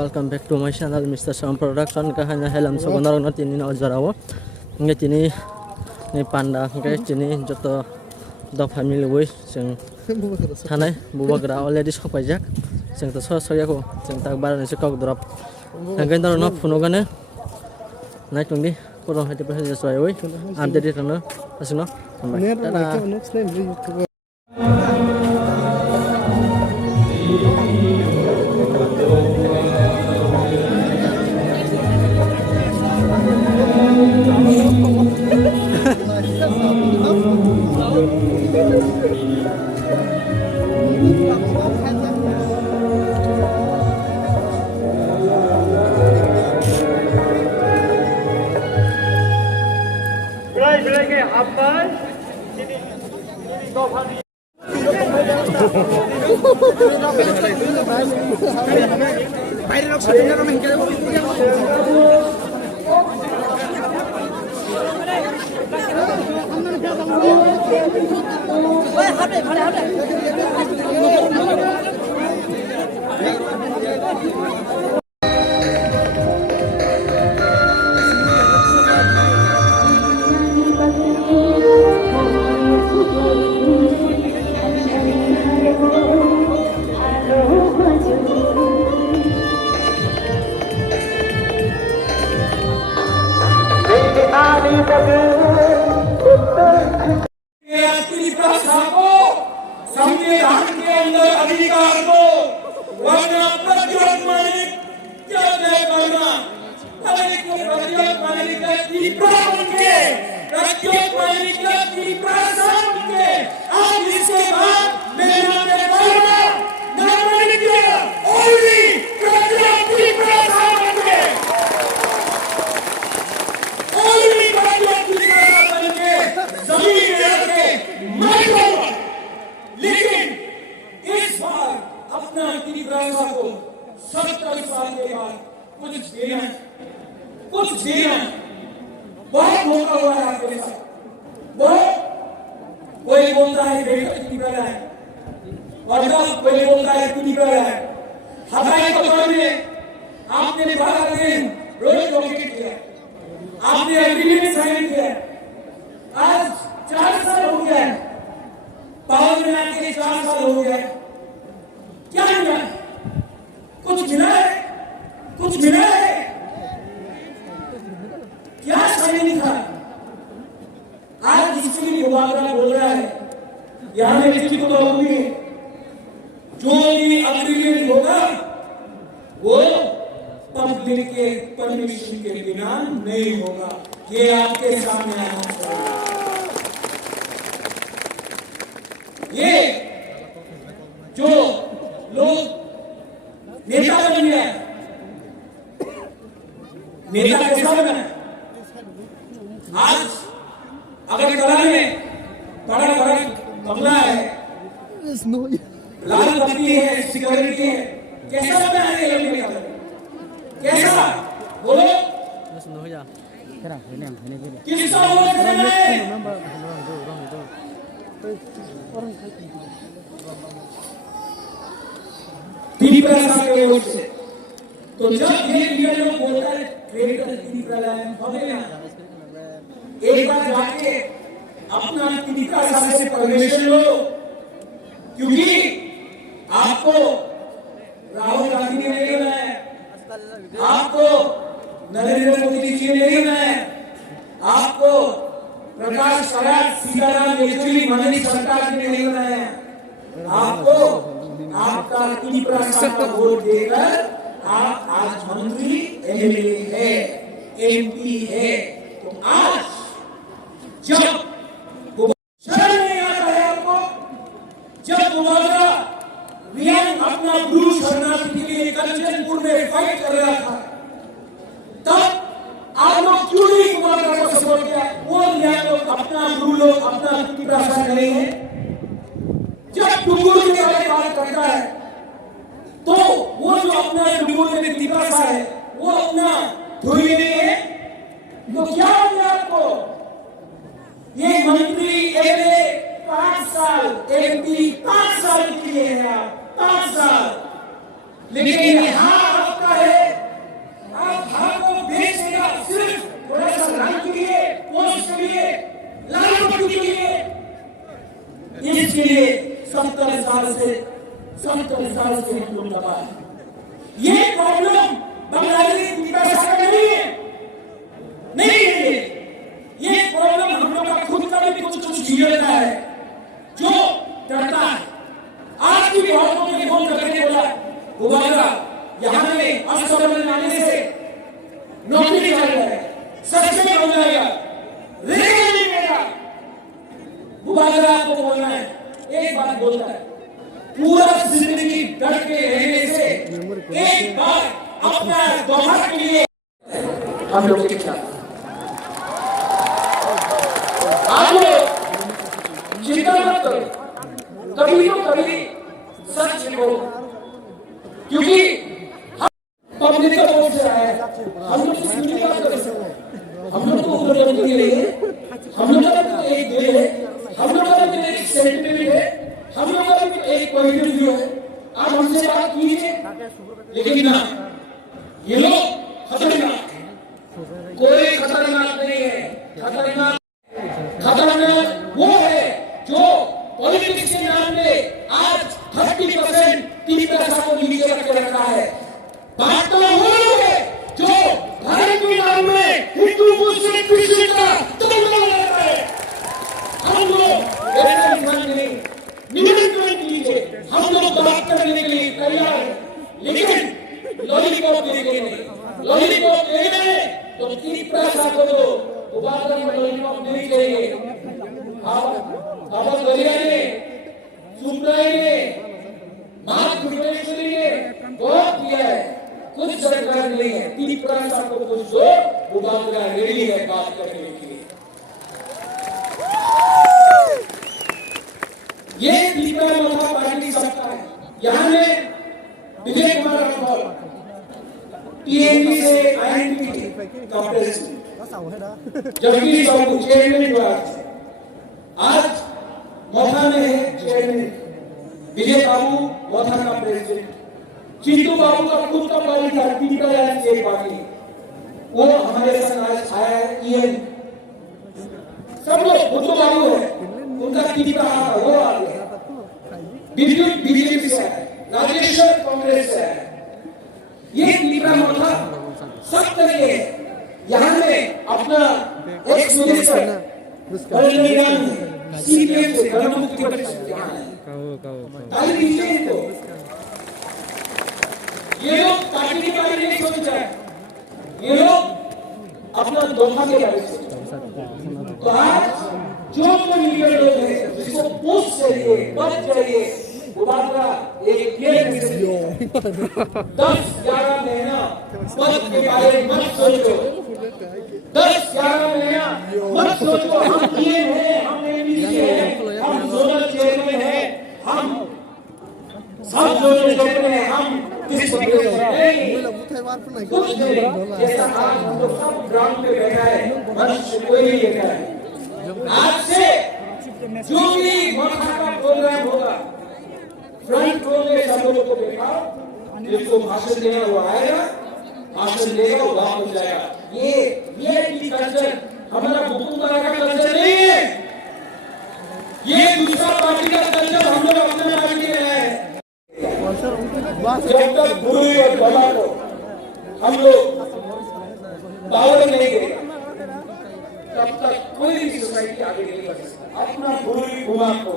welcome back to my channel Mr. Sam Production kahanya helam sebenarnya nanti ini ojarawo nge tini ni panda nge tini joto do family we sing thanai bubagra already sopajak sing to soya ko sing tak bar ni sekok drop ngai daro no phono gane nai tungdi kurang hati pasal soya we update kana asino बहुत धोखा हुआ है आपके साथ। बहुत कोई बोलता है बेटा इतनी बड़ा है और कोई बोलता है इतनी बड़ा है। हमारे कपड़ों में आपने 12 दिन रोज रॉकेट किया, आपने एग्रीमेंट साइन किया, आज 4 साल हो गया, पावर में आके 4 साल हो गया, क्या मिला? कुछ मिला है? कुछ मिला है? क्या साइन था? आज इसके लिए मुबारक बोल रहा है, यहाँ में किसी को कहूंगी जो भी एग्रीमेंट होगा वो पब्लिक के परमिशन के बिना नहीं होगा। ये आपके सामने आना चाहिए। ये जो लोग नेता बन गया, नेता कैसा बना? आज अगर कला में बड़ा बड़ा बंगला है, लाल बत्ती है, सिक्योरिटी है, कैसा बना है ये लोग? कैसा बोलो? किसका वोट देना है? टीवी प्रसार के वोट से। तो जब ये लीडर लोग बोलता है क्रेडिट टीवी प्रसार है, एक बार जाके अपना टीवी प्रसार से परमिशन लो, क्योंकि आपको राहुल गांधी ने नहीं होना है, आपको नरेंद्र मोदी जी ने नहीं होना है, आपको प्रकाश स्वराज, सीताराम येचुरी, मनोज सरकार ने नहीं होना है। आपको आपका टीवी प्रसार का वोट देकर आप आज मंत्री, एमएलए है, एमपी है। तो आज जब शर्म नहीं आता है आपको, जब मुबारका रियान अपना गुरु शरणार्थी के लिए कंचनपुर में फाइट कर रहा था, तब आप लोग क्यों नहीं मुबारका को सपोर्ट किया? वो रियान लोग अपना गुरु लोग अपना टीवी प्रसार नहीं है। जब टुकुर के बारे में बात करता है तो वो जो अपना टुकुर में टीवी प्रसार है वो अपना धोई नहीं है। तो क्या हो गया आपको? ये मंत्री, एमएलए 5 साल, एमपी 5 साल के लिए है, 5 साल, लेकिन यहाँ आपका है आप भाव को बेच देगा सिर्फ थोड़ा सा रंग के लिए, पोस्ट के लिए, लालच के लिए। इसके लिए 70 साल से हम लोग दबा है। ये प्रॉब्लम बांग्लादेश विकास का नहीं है, नहीं है। ये प्रॉब्लम हम लोग का खुद का भी कुछ झीलता है जो करता है। आज भी बहुत लोगों ने फोन करके बोला बुबादरा यहाँ में असफल आने से नौकरी चल रहा है, सस्ते हो जाएगा, रेल नहीं मिलेगा। बुबादरा आपको बोलना है, एक बात बोलता है, पूरा जिंदगी डर के रहने से एक बार अपना दोहरा के लिए हम लोग के साथ आप लोग चिंता मत करो, कभी तो कभी सच बोलो, क्योंकि पब्लिक का वोट से आया है। हम लोग किसी की बात कर सकते हैं, हम लोग को उम्मीद के लिए हम लोग का तो एक दिल है, हम लोग का तो एक सेंटिमेंट है, हम लोग का भी एक पॉइंट ऑफ व्यू है। आप हमसे बात कीजिए, लेकिन ना ये लोग खतरनाक, कोई खतरनाक नहीं है। खतरनाक वो है जो पॉलिटिक्स के नाम पे आज 30% तीन पैसा को नीचे रख के रखा है। बात तो वो लोग है जो धर्म के नाम में हिंदू मुस्लिम क्रिश्चियन का तुलना करता है। हम लोग ऐसा इंसान नहीं, निमंत्रण कीजिए, हम लोग बात करने के लिए तैयार हैं, लेकिन लॉलीपॉप देंगे नहीं। लॉलीपॉप देंगे तो तीन पैसा को दो, बुबादरा में लॉलीपॉप नहीं चाहिए। आप दरिया ने, सुमराई ने, मां खुटेश्वरी ने बहुत किया है, कुछ सरकार नहीं है। तीन पैसा को कुछ दो, बुबादरा रेडी है बात करने के लिए। ये तीसरा मौका पार्टी सकता है। यहाँ में विजय कुमार राठौर टीएमपी से आईएनपी का प्रेसिडेंट, जबकि सब चेयरमैन हुआ आज मोथा में है चेयरमैन, विजय बाबू मोथा का प्रेसिडेंट, चिंटू बाबू का खुद का पार्टी था पीपल से पार्टी, वो हमारे साथ आज आया है। सब लोग बुद्धू बाबू है, उनका टीम का हाथ वो आ गया, विद्युत बीजेपी से है, राजेश्वर कांग्रेस से है। ये तीसरा मोथा सब तरीके यहाँ में अपना एक्स मिनिस्टर सीपीएम से गणमुक्ति ये लोग पार्टी के बारे में नहीं सोचता है, ये लोग अपना दोहा के बारे में सोचते हैं। तो आज जो लीडर लोग हैं जिसको पोस्ट चाहिए, पद चाहिए, बुबादरा एक क्लियर मैसेज 10-11 महीना पद के बारे में मत सोचो, 10-11 महीना मत सोचो हम ये हैं, हम एमपी हैं, हम जोनल चेयरमैन हैं, हम सब जोनल चेयरमैन हैं, हम किस प्रकार से कुछ नहीं। जैसा आज हम लोग सब ग्राउंड पे बैठा है, मंच कोई नहीं बैठा है। आज से जो भी मोथा का प्रोग्राम होगा, फ्रंट रो में सब लोगों को देखा, जिसको भाषण देना वो आएगा, भाषण देगा वो वापस जाएगा। ये वीआईपी कल्चर हमारा बुकुमरा का कल्चर नहीं है, ये दूसरा पार्टी का कल्चर हम लोग अपने पार्टी में है। जब तक बुरी और बला को हम लोग पावर नहीं देंगे, तब तक कोई भी सोसाइटी आगे नहीं बढ़ सकती। अपना बुरी गुमा को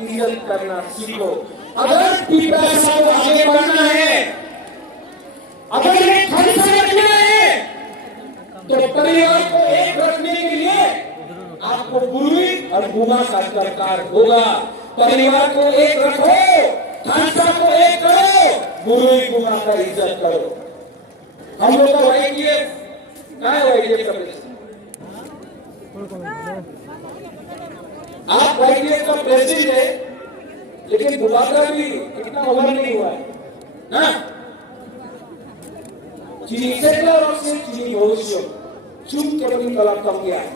इज्जत करना सीखो। अगर पैसा को आगे बढ़ना है, अगर ये खर्चा रखना है, तो परिवार को एक रखने के लिए आपको बुरी और गुमा का दरकार होगा। परिवार को एक रखो, खर्चा को एक करो, बुरी गुमा का इज्जत करो। हम लोग का वाईटीएफ क्या है? वाईटीएफ का प्रेसिडेंट आप वाईटीएफ का प्रेसिडेंट है, लेकिन बुबादरा भी इतना ओवर नहीं हुआ है ना। चीनी सेटलर और से चीनी भविष्य चुप के अपनी कला कम किया है।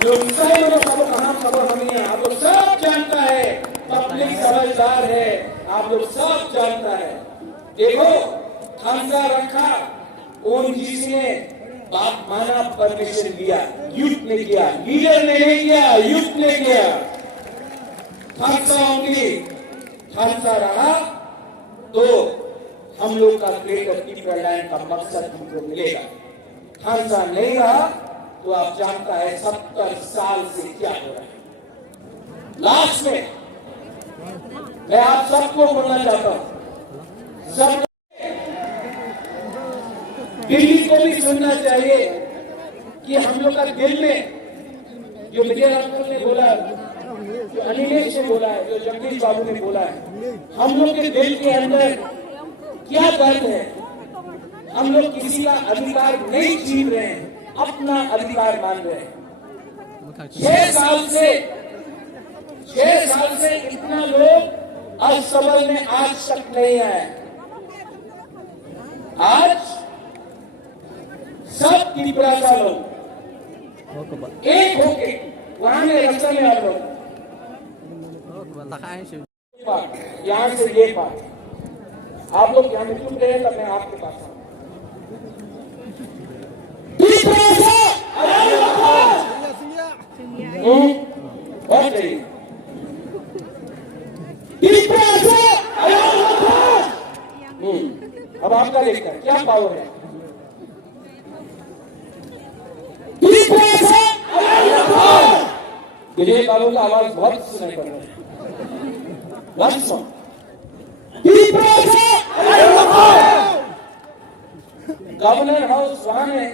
जो सब कहां खबर हमें है, आप लोग सब जानता है, पब्लिक समझदार है, आप लोग सब जानता है। देखो खामसा रखा ओएनजीसी ने बाप माना परमिशन दिया, यूथ ने किया, लीडर ने नहीं किया, यूथ ने किया। खामसा होंगी, खामसा रहा तो हम लोग का ग्रेटर पीपल लैंड का मकसद हमको मिलेगा। खामसा नहीं रहा तो आप जानता है 70 साल से क्या हो रहा है। लास्ट में मैं आप सबको बोलना चाहता हूं, सब दिल्ली को भी सुनना चाहिए कि हम लोग का दिल में जो विजय राघवन ने बोला है, जो अनिलेश ने बोला है, जो जगदीश बाबू ने बोला है, हम लोग के दिल के अंदर क्या दर्द है। हम लोग किसी का अधिकार नहीं छीन रहे हैं, अपना अधिकार मान रहे हैं। 6 साल से इतना लोग असबल में आज तक नहीं आए। आज सब त्रिपुरा लोग एक होके वहां में रास्ता में आ लोग यहाँ से ये बात आप लोग यहाँ में चुप रहे तब मैं आपके पास बहुत सही। अब आपका देखता है क्या पावर है। विजय बाबू का आवाज बहुत सुनाई पड़ रहा है। गवर्नर हाउस वहां में,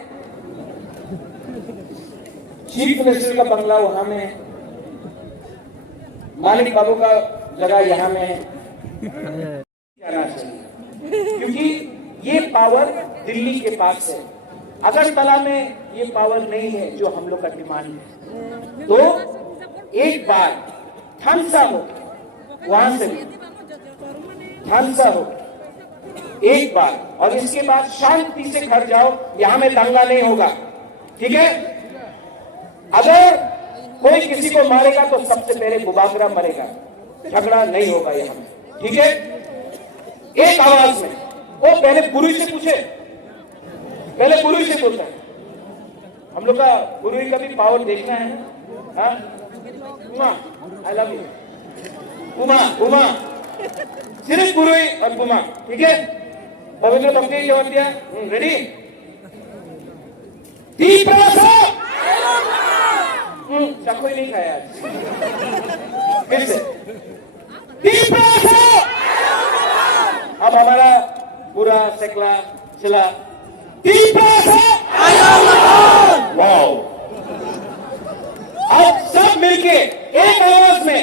चीफ मिनिस्टर का बंगला वहां में, मालिक बाबू का जगह यहाँ में जाना चाहिए, क्योंकि ये पावर दिल्ली के पास है। अगरतला में ये पावर नहीं है जो हम लोग का डिमांड है। तो एक बार खामसा हो, वहां से खामसा हो एक बार, और इसके बाद शांति से घर जाओ। यहां में दंगा नहीं होगा, ठीक है। अगर कोई किसी को मारेगा तो सबसे पहले बुबागरा मरेगा, झगड़ा नहीं होगा यहां में, ठीक है। एक आवाज में वो पहले पुरुष से पूछे, पहले पुरुष से पूछा। हम लोग का पुरुष का भी पावर देखना है। हाँ Uma, I love you Uma, Uma सिर्फ पुरुष और उमा, ठीक है। पवित्र भक्ति जवाब दिया, रेडी। कोई नहीं खाया आज, फिर से अब हमारा पूरा सेकला चला। वाओ, अब सब मिलके एक आवाज में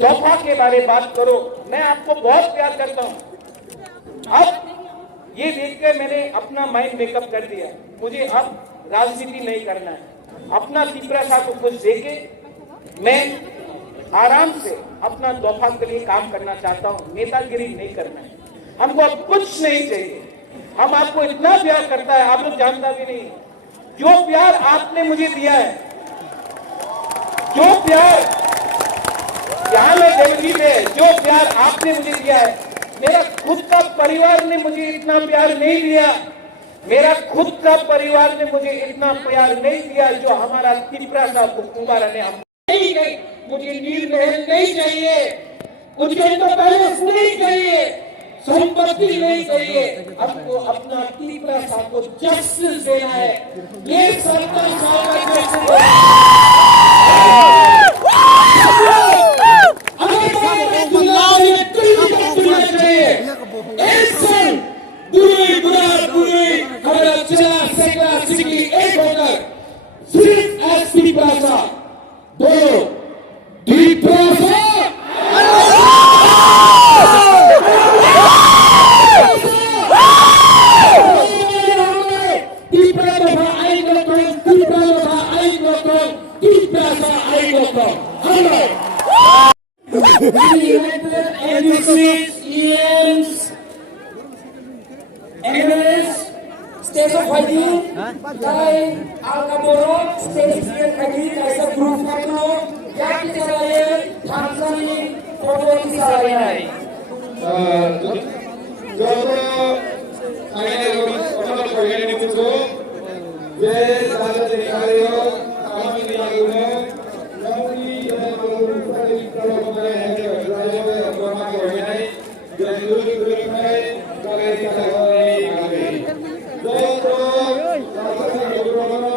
तोहफा के बारे में बात करो। मैं आपको बहुत प्यार करता हूं। अब ये देखकर मैंने अपना माइंड मेकअप कर दिया, मुझे अब राजनीति नहीं करना है। अपना त्रिपुरा साथ को कुछ देके मैं आराम से अपना तोहफा के लिए काम करना चाहता हूं। नेतागिरी नहीं करना है, हमको अब कुछ नहीं चाहिए। हम आपको इतना प्यार करता है, आप लोग जानता भी नहीं। जो प्यार आपने मुझे दिया है, जो प्यार यहाँ में देवजीत है, जो प्यार आपने मुझे दिया है, मेरा खुद का परिवार ने मुझे इतना प्यार नहीं दिया। मेरा खुद का परिवार ने मुझे इतना प्यार नहीं दिया जो हमारा त्रिपुरा साहब कुमारा ने हम नहीं गई। मुझे नील महल नहीं चाहिए, उज्जैन का पैलेस नहीं चाहिए, संपत्ति नहीं चाहिए। हमको अपना त्रिपुरा साहब को जस्टिस देना है। ये 70 साल का सिर्फ एसपी प्रासा बोलो Stage of fighting, kay Alcaboro, stage of fighting, kaisa group photo, yang kita layan, Tanzania, photo kita layan. वे सारे अधिकारियों कानूनी लागू है नौकरी जब लोग सारी तरह में है राज्य में कोरोना के होने जरूरी ग्रुप है कले सहकारी आगे दोस्तों राष्ट्रीय कोरोना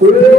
Today